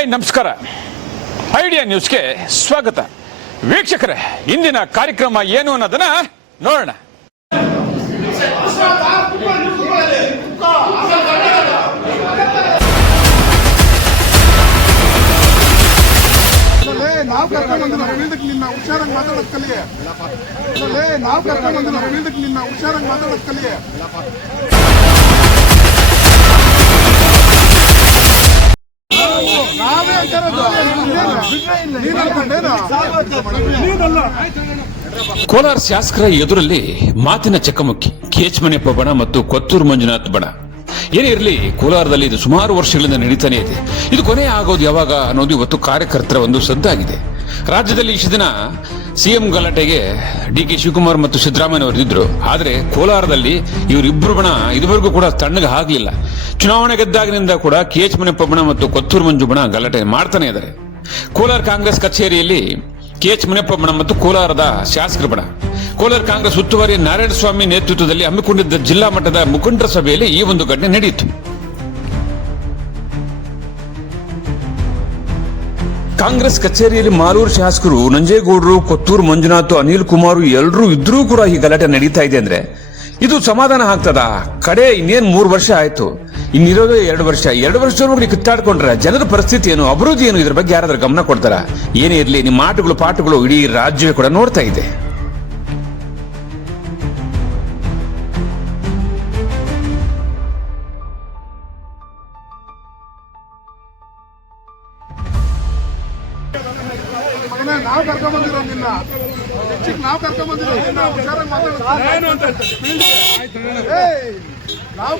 Hi ನಮಸ್ಕಾರ. Idea ನ್ಯೂಸ್ಗೆ ಸ್ವಾಗತ. ವೀಕ್ಷಕರೇ, ಇಂದಿನ ಕಾರ್ಯಕ್ರಮ ಏನು ಅನ್ನೋದನ್ನ ನೋಡೋಣ. ನಾವು ಕರ್ಕೊಂಡ್ಬಂದಿಲ್ಲ ನಿನ್ನ ಹುಷಾರಾಗಿ ಮಾತಾಡೋದು ಕಲಿಯೇ. ನಾವು ಕರ್ಕೊಂಡ್ಬಂದಿಲ್ಲ ನಿನ್ನ ಹುಷಾರಾಗಿ ಮಾತಾಡೋದು ಕಲಿಯೇ. ನಾವೇ ಕೋಲಾರ ಶಾಸಕರ ಎದುರಲ್ಲಿ ಮಾತಿನ ಚಕಮಕಿ. ಕೆಎಚ್ ಮುನಿಯಪ್ಪ ಬಣ ಮತ್ತು ಕೊತ್ತೂರು ಮಂಜುನಾಥ್ ಬಣ. ಏನೇ ಇರಲಿ, ಕೋಲಾರದಲ್ಲಿ ಇದು ಸುಮಾರು ವರ್ಷಗಳಿಂದ ನಡೀತಾನೆ ಇದೆ. ಇದು ಕೊನೆ ಆಗೋದು ಯಾವಾಗ ಅನ್ನೋದು ಇವತ್ತು ಕಾರ್ಯಕರ್ತರ ಒಂದು ಸದ್ದಾಗಿದೆ. ರಾಜ್ಯದಲ್ಲಿ ಇಷ್ಟು ದಿನ ಸಿಎಂ ಗಲಾಟೆಗೆ ಡಿ.ಕೆ. ಶಿವಕುಮಾರ್ ಮತ್ತು ಸಿದ್ದರಾಮಯ್ಯ ಅವರಿದ್ರು. ಆದರೆ ಕೋಲಾರದಲ್ಲಿ ಇವರಿಬ್ಬರು ಬಣ ಇದುವರೆಗೂ ಕೂಡ ತಣ್ಣಗೆ ಆಗಲಿಲ್ಲ. ಚುನಾವಣೆ ಗೆದ್ದಾಗಿನಿಂದ ಕೂಡ ಕೆಎಚ್ ಮುನಿಯಪ್ಪ ಬಣ ಮತ್ತು ಕೊತ್ತೂರು ಮಂಜು ಬಣ ಗಲಾಟೆ ಮಾಡ್ತಾನೆ ಇದ್ದಾರೆ. ಕೋಲಾರ ಕಾಂಗ್ರೆಸ್ ಕಚೇರಿಯಲ್ಲಿ ಕೆಎಚ್ ಮುನಿಯಪ್ಪ ಬಣ ಮತ್ತು ಕೋಲಾರದ ಶಾಸಕರ ಬಣ, ಕೋಲಾರ ಕಾಂಗ್ರೆಸ್ ಉಸ್ತುವಾರಿ ನಾರಾಯಣಸ್ವಾಮಿ ನೇತೃತ್ವದಲ್ಲಿ ಹಮ್ಮಿಕೊಂಡಿದ್ದ ಜಿಲ್ಲಾ ಮಟ್ಟದ ಮುಖಂಡರ ಸಭೆಯಲ್ಲಿ ಈ ಒಂದು ಘಟನೆ ನಡೆಯಿತು. ಕಾಂಗ್ರೆಸ್ ಕಚೇರಿಯಲ್ಲಿ ಮಾಲೂರು ಶಾಸಕರು ನಂಜೇಗೌಡರು, ಕೊತ್ತೂರು ಮಂಜುನಾಥ್, ಅನಿಲ್ ಕುಮಾರ್ ಎಲ್ಲರೂ ಇದ್ರೂ ಕೂಡ ಈ ಗಲಾಟೆ ನಡೀತಾ ಇದೆ ಅಂದ್ರೆ ಇದು ಸಮಾಧಾನ ಆಗ್ತದ? ಕಡೆ ಇನ್ನೇನು 3 ವರ್ಷ ಆಯ್ತು, ಇನ್ನಿರೋದು 2 ವರ್ಷ. 2 ವರ್ಷದವರೆಗೂ ಕಿತ್ತಾಡ್ಕೊಂಡ್ರೆ ಜನರ ಪರಿಸ್ಥಿತಿ ಏನು, ಅಭಿವೃದ್ಧಿ ಏನು, ಇದ್ರ ಬಗ್ಗೆ ಯಾರಾದ್ರೂ ಗಮನ ಕೊಡ್ತಾರ? ಏನೇ ಇರಲಿ, ನಿಮ್ಮ ಪಾಠಗಳು ಇಡೀ ರಾಜ್ಯವೇ ಕೂಡ ನೋಡ್ತಾ ಇದೆ. ನಾವು ಕರ್ಕೊಂಡ್ಬಂದಿರೋ ನಿನ್ನ ನಾವು ಕರ್ಕೊಂಡ್ಬಂದಿರೋ ನಿನ್ನ ಹುಷಾರಾಗಿ ಮಾತಾಡೋದು. ನಾವು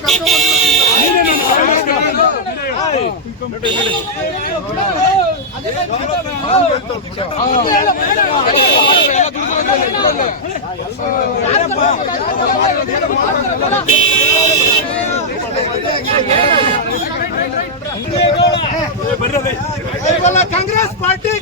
ಕಾಂಗ್ರೆಸ್ ಪಾರ್ಟಿ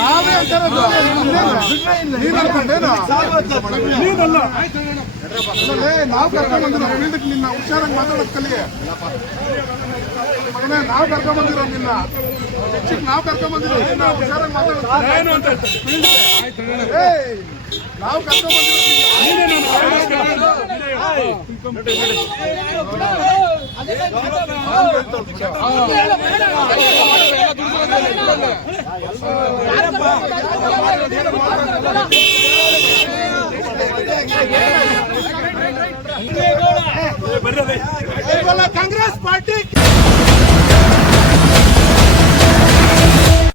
ನಾವೇ ನಾವು ಕರ್ಕೊಂಡ್ಬಂದಿಲ್ಲ ನಿನ್ನ ಹುಷಾರಾಗಿ ಮಾತಾಡೋದು ಕಲಿಯೇ. ನಾವು ಕರ್ಕೊಂಡ್ಬಂದಿರೋ ನಿನ್ನ ನಾವು ಕರ್ಕೊಂಡ್ಬಂದಿರೋ ನಿನ್ನ ಹುಷಾರಾಗಿ ಮಾತಾಡೋದು. ನಾವು ಕಾಂಗ್ರೆಸ್ ಪಾರ್ಟಿ